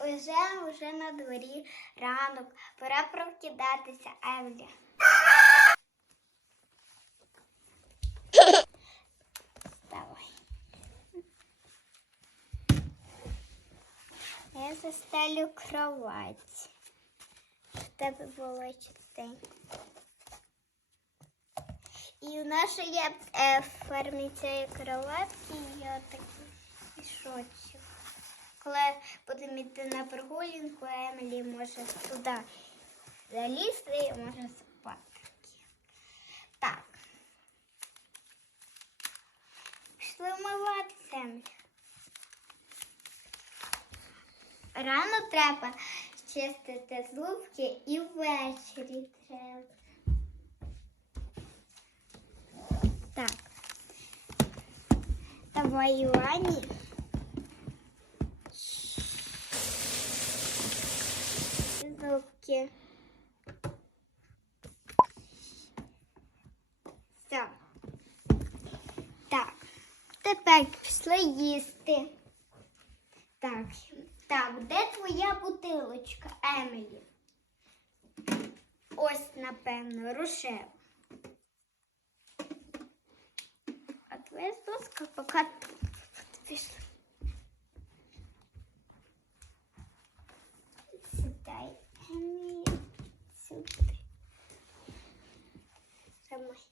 Уже, уже на дворі ранок. Пора прокидатися, Емлі. Вставай. Я застелю кровать. Щоб тебе було чистенько. І нас ще є е, в фермі цієї кроватки є такий мішочок. Коли будемо йти на прогулянку, Емілі може туди залізти і може спати. Так. Пішли вмиватися, Емілі. Рано треба чистити зубки і ввечері треба. Так. Давай, Івані. Зубки. Все. Так. Тепер пішли їсти. Так, так, де твоя бутилочка, Емілі? Ось, напевно, рушева. А твоя соска пока тут. Пішли. Сідай, Емілі, сюди. Тримай. Так.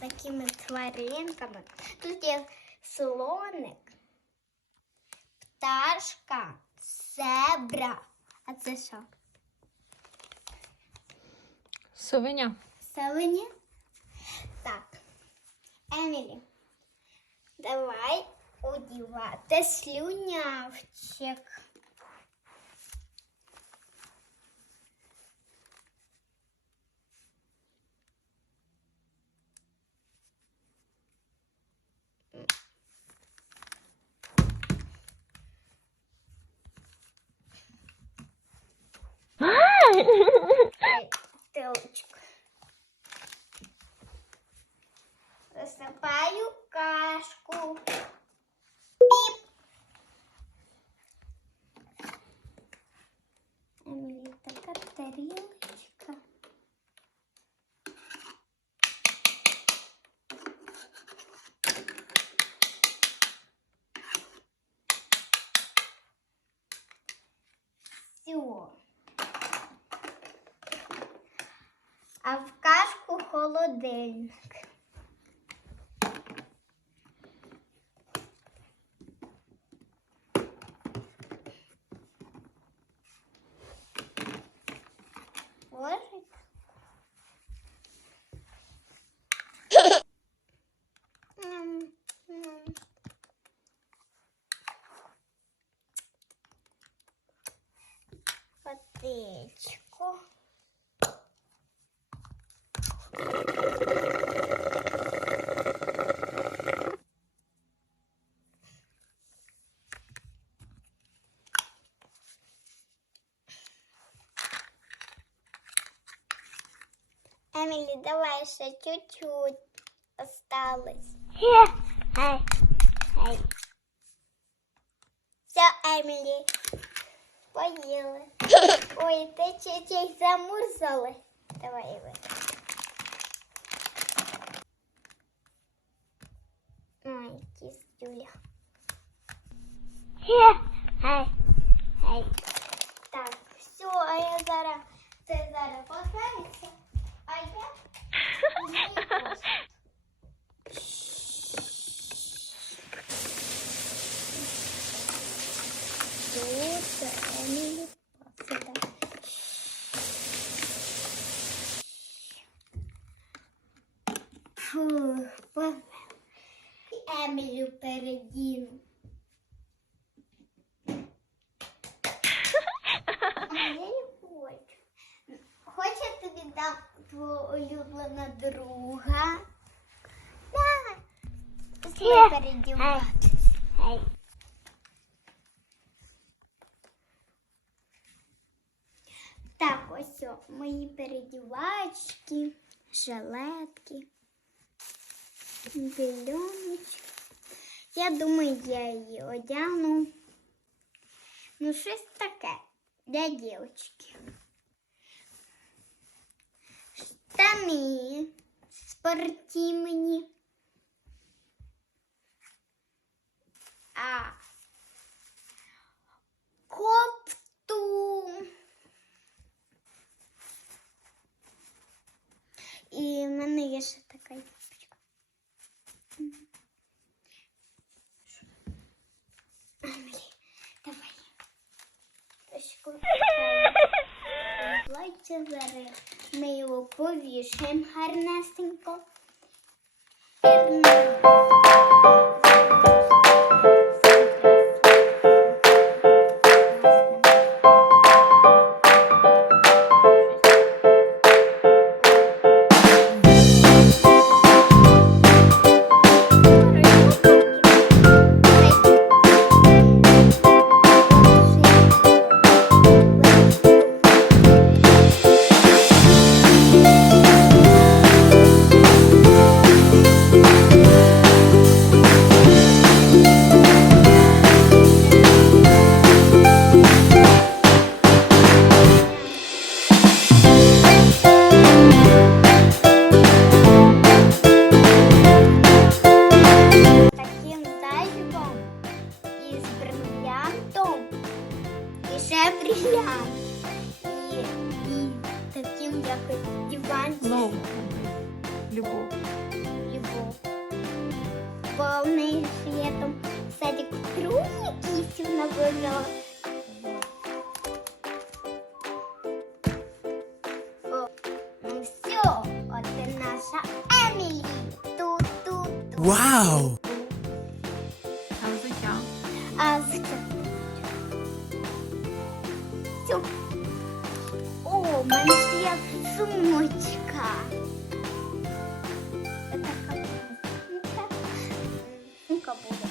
такими тваринками. Тут є слоник, пташка, зебра. А це що? Совеня. Селені? Так. Емілі, давай одівати слюнявчик. холодильник. Емілі, давай ще чуть-чуть осталось. Хай. Хай. Все, Емілі. Поїли. Ой, ти чуть-чуть замурзали. Давай ви. Ой, кістюля. Хай. Твого улюблена друга? Так. Пішли передіватись. Так, ось о, мої передівачки, жилетки, бельоночки. Я думаю, я її одягну. Ну, щось таке для дівчинки. Штани спортивні. А кофту. І в мене є ще така юбочка. Емілі, давай. Плаття повішаємо гарнесенько. Ще бриллиант. І, і таким якось диванчиком. Ну, любов. Любов. Бо в неї ж є там садик круг якийсь вона вивела. О, ну все, от і наша Емілі. Ту-ту-ту. Wow! А є сумочка. Така сумка.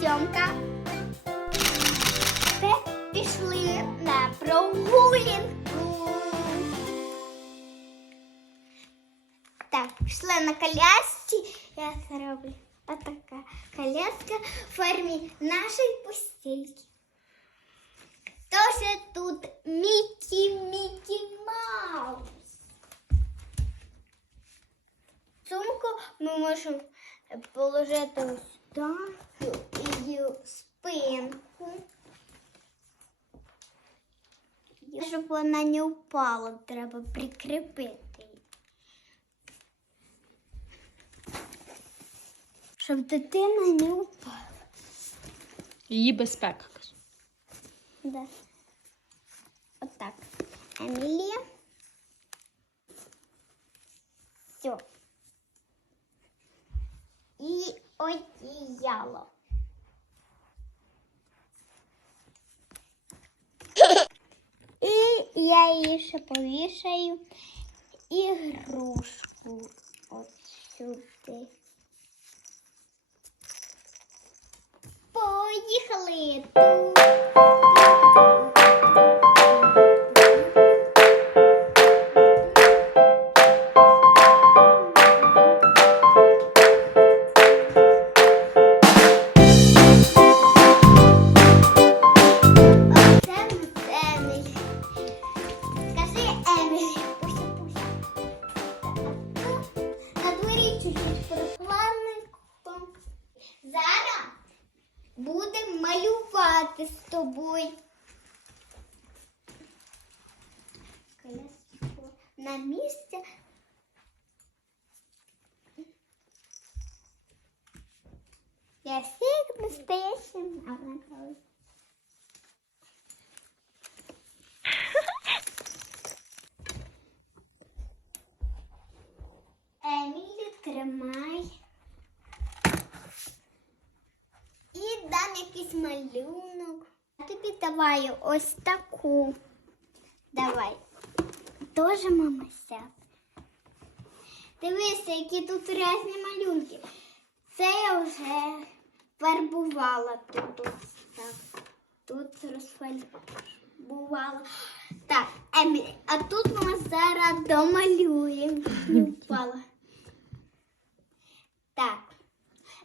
Сумка. на колясці. Я зроблю отака коляска в формі нашої постільки. Тоже тут Мікі Мікі Маус. Сумку ми можемо положити ось так і її спинку. І Щоб вона не впала, треба прикріпити Щоб дитина не впала. Її безпека. Да. Отак. Емілія. Все. І одіяло. І я її ще повішаю ігрушку от сюди. Поїхали! на місце. Я всіх настоящим, а вона коли. Емілі, тримай. І дам якийсь малюнок. Я тобі давай ось таку. Давай. Тоже мама сяд. Дивися, які тут різні малюнки. Це я вже фарбувала тут. Так. Тут розфарбувала. Так, Емілі, а тут ми зараз домалюємо. Впала. Так.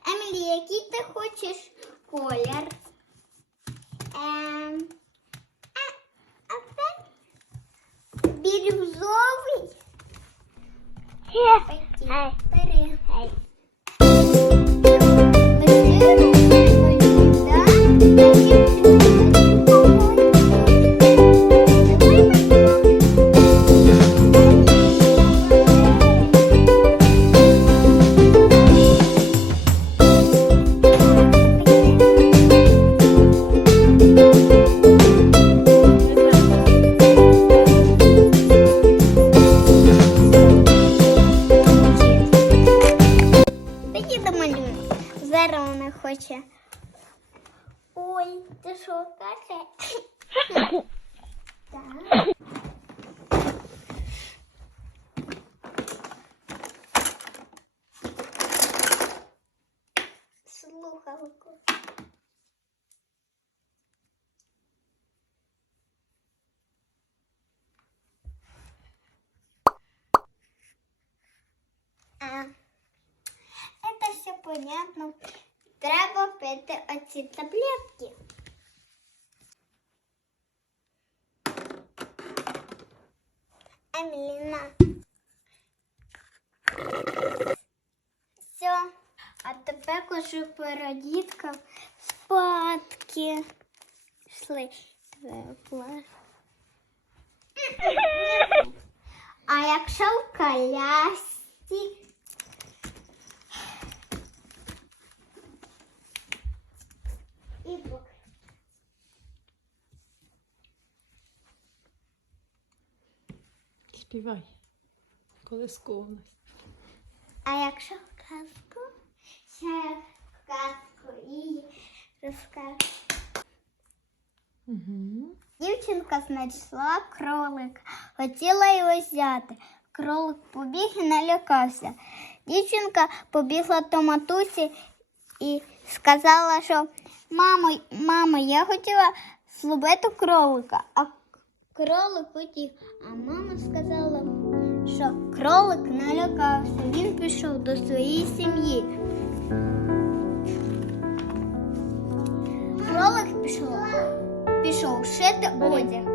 Емілі, який ти хочеш колір? 去，哎。Слухалку. А. Это все понятно. Треба пити оці таблетки. Еміліна. Все. А тепер кажу пора спадки. Йшли. А якщо в колясці і бок. Співай. Колисково. А якщо в казку, ще в казку і розкажу. Угу. Дівчинка знайшла кролик, хотіла його взяти. Кролик побіг і налякався. Дівчинка побігла до матусі і сказала, що мамо, мамо, я хотіла зловити кролика, а кролик хотів. А мама сказала, що кролик налякався. Він пішов до своєї сім'ї. Кролик пішов пішов шити одяг.